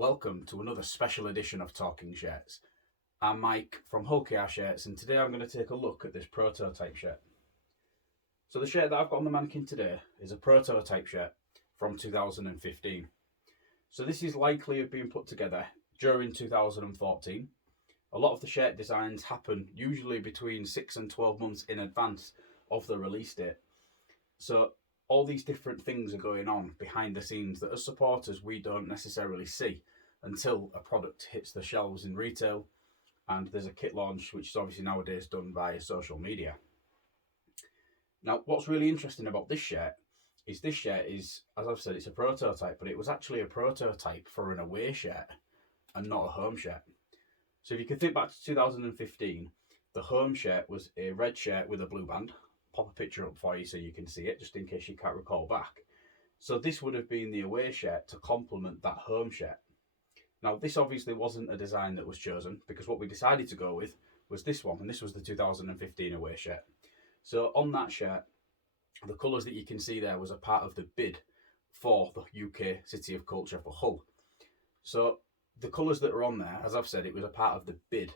Welcome to another special edition of Talking Shirts. I'm Mike from Hull KR Shirts, and today I'm going to take a look at this prototype shirt. So the shirt that I've got on the mannequin today is a prototype shirt from 2015. So this is likely have been put together during 2014. A lot of the shirt designs happen usually between 6 and 12 months in advance of the release date. So all these different things are going on behind the scenes that as supporters we don't necessarily see until a product hits the shelves in retail and there's a kit launch, which is obviously nowadays done via social media. Now, what's really interesting about this shirt is, as I've said, it's a prototype, but it was actually a prototype for an away shirt and not a home shirt. So if you can think back to 2015, the home shirt was a red shirt with a blue band. Pop a picture up for you so you can see it, just in case you can't recall back. So this would have been the away shirt to complement that home shirt. Now, this obviously wasn't a design that was chosen, because what we decided to go with was this one, and this was the 2015 away shirt. So on that shirt, the colours that you can see there was a part of the bid for the UK City of Culture for Hull. So the colours that are on there, as I've said, it was a part of the bid.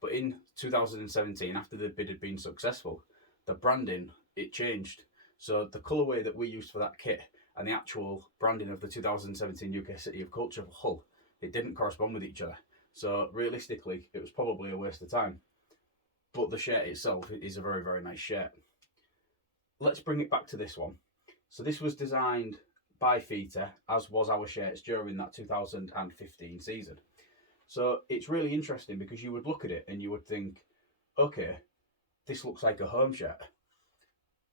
But in 2017, after the bid had been successful, the branding, it changed. So the colourway that we used for that kit and the actual branding of the 2017 UK City of Culture for Hull, it didn't correspond with each other. So realistically, it was probably a waste of time. But the shirt itself is a very, very nice shirt. Let's bring it back to this one. So this was designed by Fita, as was our shirts during that 2015 season. So it's really interesting because you would look at it and you would think, okay, this looks like a home shirt.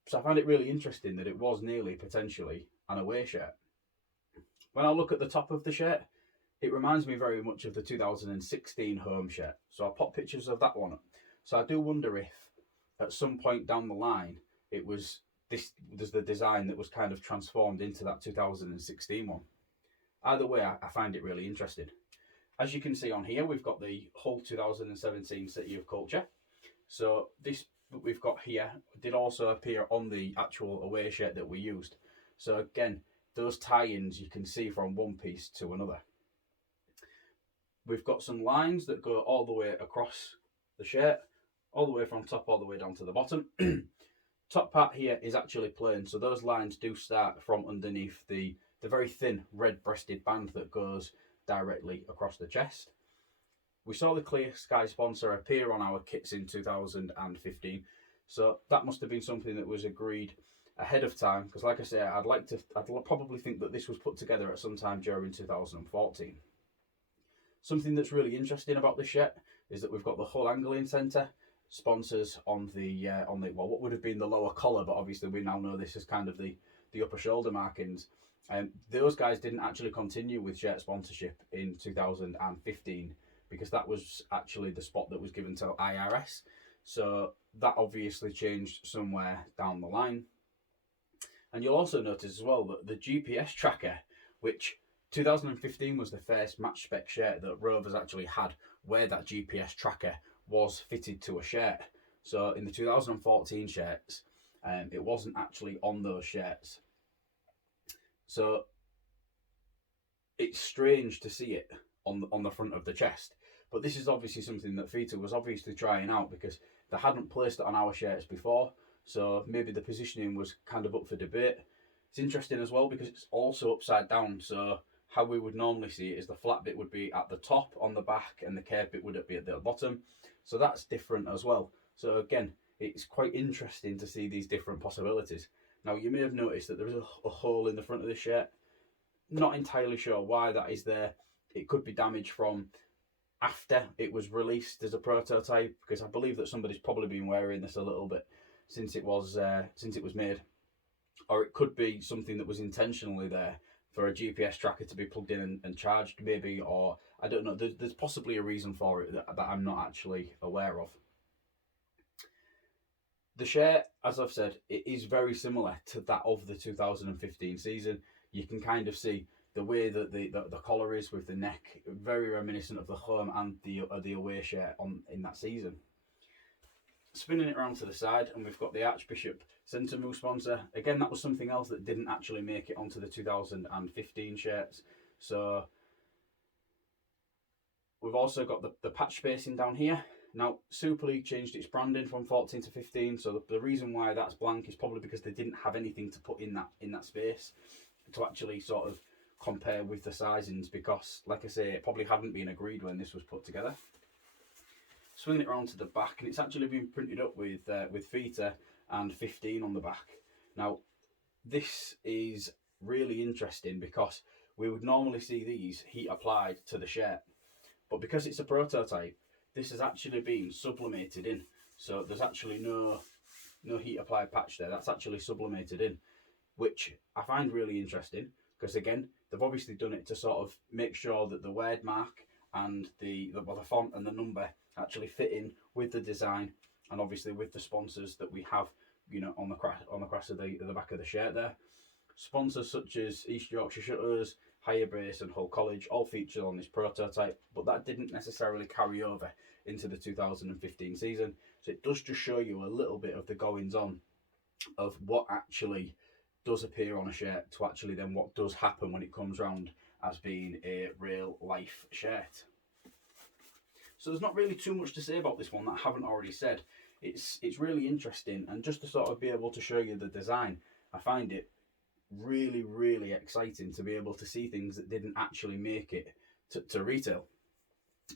So I find it really interesting that it was nearly potentially an away shirt. When I look at the top of the shirt, it reminds me very much of the 2016 home shirt. So I'll pop pictures of that one up. So I do wonder if at some point down the line, it was there's the design that was kind of transformed into that 2016 one. Either way, I find it really interesting. As you can see on here, we've got the Hull 2017 City of Culture. So this that we've got here did also appear on the actual away shirt that we used. So again, those tie-ins you can see from one piece to another. We've got some lines that go all the way across the shirt, all the way from top all the way down to the bottom. Top part here is actually plain, so those lines do start from underneath the very thin red breasted band that goes directly across the chest. We saw the Clear Sky sponsor appear on our kits in 2015, so that must have been something that was agreed ahead of time, because like I say, I'd probably think that this was put together at some time during 2014. Something that's really interesting about this shirt is that we've got the Hull Angling Centre sponsors on the what would have been the lower collar, but obviously we now know this as kind of the upper shoulder markings. Those guys didn't actually continue with shirt sponsorship in 2015 because that was actually the spot that was given to IRS. So that obviously changed somewhere down the line. And you'll also notice as well that the GPS tracker, which 2015 was the first match spec shirt that Rovers actually had where that GPS tracker was fitted to a shirt. So in the 2014 shirts, it wasn't actually on those shirts. So it's strange to see it on the front of the chest. But this is obviously something that Fita was obviously trying out because they hadn't placed it on our shirts before. So maybe the positioning was kind of up for debate. It's interesting as well because it's also upside down. So how we would normally see it is the flat bit would be at the top on the back and the curved bit would be at the bottom. So that's different as well. So again, it's quite interesting to see these different possibilities. Now you may have noticed that there is a hole in the front of the shirt. Not entirely sure why that is there. It could be damage from after it was released as a prototype, because I believe that somebody's probably been wearing this a little bit since it was made, or it could be something that was intentionally there for a GPS tracker to be plugged in and charged, maybe, or I don't know. There's possibly a reason for it that I'm not actually aware of. The shirt, as I've said, it is very similar to that of the 2015 season. You can kind of see the way that the collar is with the neck, very reminiscent of the home and the away shirt in that season. Spinning it around to the side, and we've got the Archbishop Centre Move sponsor. Again, that was something else that didn't actually make it onto the 2015 shirts. So we've also got the patch spacing down here. Now, Super League changed its branding from 14 to 15, so the reason why that's blank is probably because they didn't have anything to put in that space to actually sort of compare with the sizings, because, like I say, it probably hadn't been agreed when this was put together. Swinging it around to the back, and it's actually been printed up with Theta and 15 on the back. Now, this is really interesting because we would normally see these heat applied to the shirt, but because it's a prototype, this has actually been sublimated in. So there's actually no heat applied patch there. That's actually sublimated in, which I find really interesting because, again, they've obviously done it to sort of make sure that the word mark and the font and the number actually fit in with the design, and obviously with the sponsors that we have, you know, on the cross of the back of the shirt there. Sponsors such as East Yorkshire Shutters, Higher Brace and Hull College all featured on this prototype, but that didn't necessarily carry over into the 2015 season. So it does just show you a little bit of the goings on of what actually does appear on a shirt to actually then what does happen when it comes round as being a real life shirt. So there's not really too much to say about this one that I haven't already said. It's really interesting, and just to sort of be able to show you the design, I find it really, really exciting to be able to see things that didn't actually make it to retail.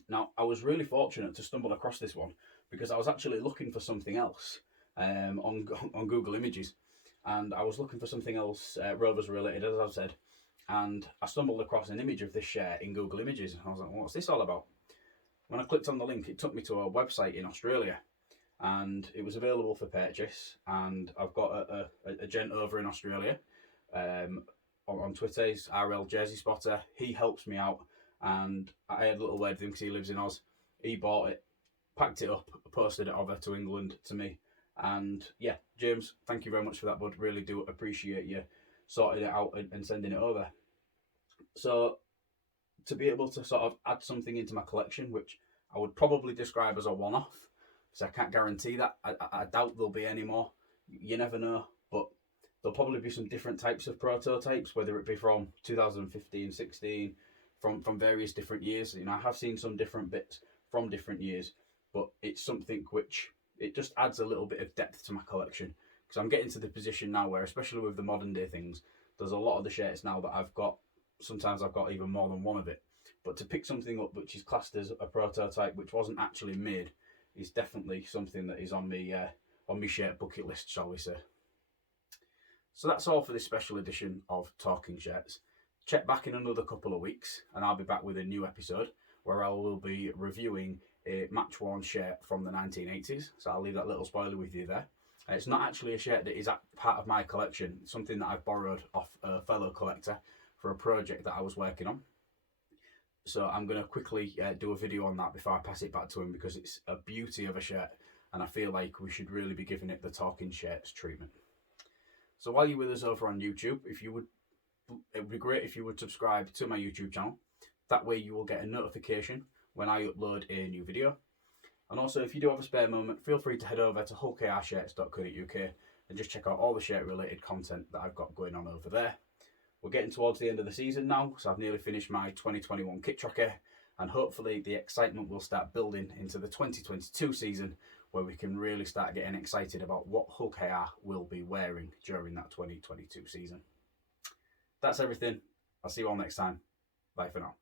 Now, I was really fortunate to stumble across this one because I was actually looking for something else on Google Images, and I was looking for something else Rovers related, as I've said, and I stumbled across an image of this shirt in Google Images, and I was like, what's this all about? When I clicked on the link, it took me to a website in Australia, and it was available for purchase, and I've got a gent over in Australia on Twitter. He's RL Jersey Spotter. He helps me out, and I had a little word with him because he lives in Oz. He bought it, packed it up, posted it over to England to me, and yeah, James, thank you very much for that, bud. Really do appreciate you sorting it out and sending it over. So to be able to sort of add something into my collection, which I would probably describe as a one-off, so I can't guarantee that. I doubt there'll be any more. You never know, but there'll probably be some different types of prototypes, whether it be from 2015, 16, from various different years. You know, I have seen some different bits from different years, but it's something which it just adds a little bit of depth to my collection, because I'm getting to the position now where, especially with the modern day things, there's a lot of the shirts now that I've got. Sometimes I've got even more than one of it, but to pick something up which is classed as a prototype, which wasn't actually made, is definitely something that is on my shirt bucket list, shall we say. So that's all for this special edition of Talking Shirts. Check back in another couple of weeks, and I'll be back with a new episode where I will be reviewing a match-worn shirt from the 1980s. So I'll leave that little spoiler with you there. It's not actually a shirt that is part of my collection. It's something that I've borrowed off a fellow collector for a project that I was working on. So I'm going to quickly do a video on that before I pass it back to him, because it's a beauty of a shirt, and I feel like we should really be giving it the Talking Shirts treatment. So while you're with us over on YouTube, it would be great if you would subscribe to my YouTube channel. That way you will get a notification when I upload a new video. And also, if you do have a spare moment, feel free to head over to hullkrshirts.co.uk and just check out all the shirt related content that I've got going on over there. We're getting towards the end of the season now, so I've nearly finished my 2021 kit tracker, and hopefully the excitement will start building into the 2022 season, where we can really start getting excited about what Hull KR will be wearing during that 2022 season. That's everything. I'll see you all next time. Bye for now.